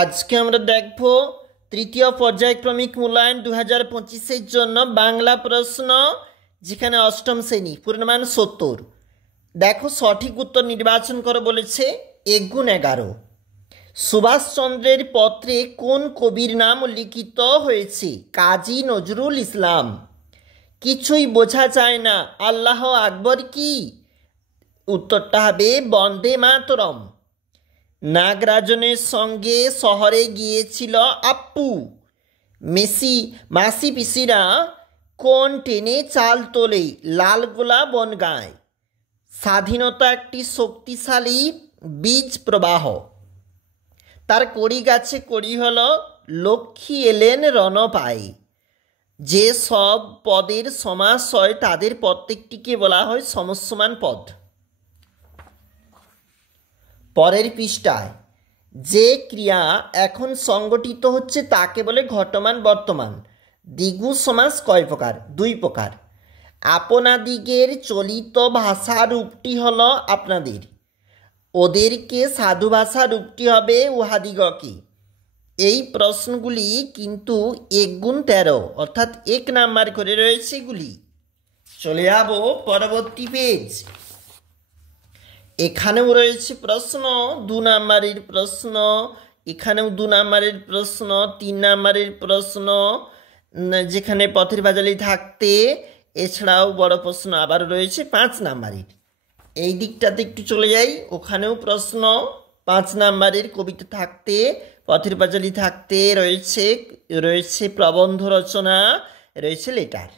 আজকে আমরা দেখব তৃতীয় পর্যায়ক্রমিক মূল্যায়ন 2025-এর জন্য বাংলা প্রশ্ন, যেখানে অষ্টম শ্রেণী, পূর্ণমান 70। দেখো, সঠিক উত্তর নির্বাচন করো বলেছে। 1 × 11। সুভাষচন্দ্রের পত্রে কোন কবির নাম লিখিত হয়েছে? কাজী নজরুল ইসলাম। কিছুই বোঝা যায় না, আল্লাহ আকবর কি? উত্তরটা হবে বন্দে মাতরম। নাগরাজনের সঙ্গে শহরে গিয়েছিল আপ্পু। মাসি পিসিরা কোন ট্রেনে চাল তোলে? লালগোলা বনগাঁয়। স্বাধীনতা একটি শক্তিশালী বীজ প্রবাহ। তার কড়ি গাছে কড়ি হল লক্ষ্মী এলেন রণপায়ে। যে সব পদের সমাস হয় তাদের প্রত্যেকটিকে বলা হয় সমস্যমান পদ। পরের পৃষ্ঠায় যে ক্রিয়া এখন সংগঠিত হচ্ছে তাকে বলে ঘটমান বর্তমান। দ্বিগু সমাস কয় প্রকার? 2 প্রকার। আপনাদিগের চলিত ভাষা রূপটি হল আপনাদের। ওদেরকে সাধু ভাষা রূপটি হবে উহাদিগকে। এই প্রশ্নগুলি কিন্তু 1 × 13 অর্থাৎ 1 নাম্বার করে রয়েছে এগুলি। চলে যাব পরবর্তী পেজ। এখানেও রয়েছে প্রশ্ন, 2 নাম্বারের প্রশ্ন, এখানেও 2 নাম্বারের প্রশ্ন, 3 নাম্বারের প্রশ্ন, যেখানে পথের পাঁচালী থাকতে। এছাড়াও বড় প্রশ্ন আবার রয়েছে 5 নাম্বারের। এই দিকটাতে একটু চলে যাই, ওখানেও প্রশ্ন 5 নাম্বারের, কবিতা থাকতে, পথের পাঁচালী থাকতে রয়েছে প্রবন্ধ রচনা, রয়েছে লেটার।